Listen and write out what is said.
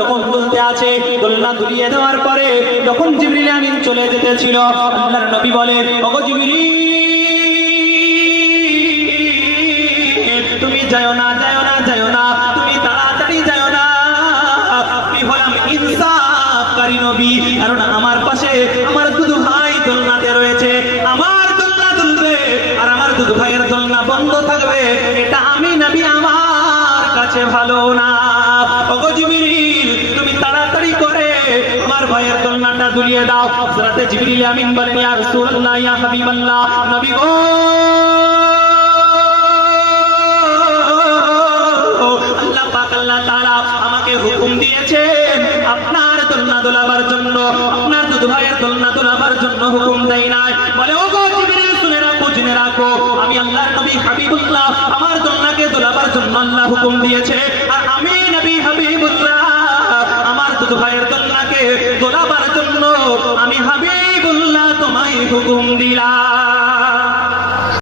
যখন বলতে আছে দোলনা দুলিয়ে দেওয়ার পরে যখন জিবরিল আমিন চলে যেতেছিল, আল্লাহর নবী বলেন, ওগো জিবরিল তুমি যাও না, যাও না, যাও না, তুমি তাড়াতাড়ি যাও না, আমি হলাম ইনসাফকারী নবী, কারণ আমার পাশে আমার দুধ ভাই দোলনাতে রয়েছে, আমার দোলনা দুলবে আর আমার দুধ ভাইয়ের দোলনা বন্ধ থাকবে, এটা আমি নবী আমার কাছে ভালো না। ওগো জিবরিল তুমি তাড়াতাড়ি করে আমার ভাইয়ের দোলনাটা দুলিয়ে দাও। হযরতে জিবরিল আমিন বলেন, ইয়া রাসূলুল্লাহ, ইয়া হাবিবাল্লাহ, নবী গো আল্লাহ পাক আল্লাহ তাআলা আমাকে হুকুম দিয়েছেন আপনার দোলনা দোলাবার জন্য, আপনার দুধ ভাইয়ের দোলনা দোলাবার জন্য হুকুম দেয় নাই। বলে, ওগো জিবরিল শুনে রাখো, জেনে রাখো, আমি আল্লাহর নবী হাবিবুল্লাহ, আমার দোলনাকে দোলাবার জন্য আল্লাহ হুকুম দিয়েছে, আর আমি নবী হাবিবুল্লাহ আমার দুধ ভাইয়ের দোলনাকে দোলাবার জন্য আমি হাবিবুল্লাহ তোমায় হুকুম দিলাম।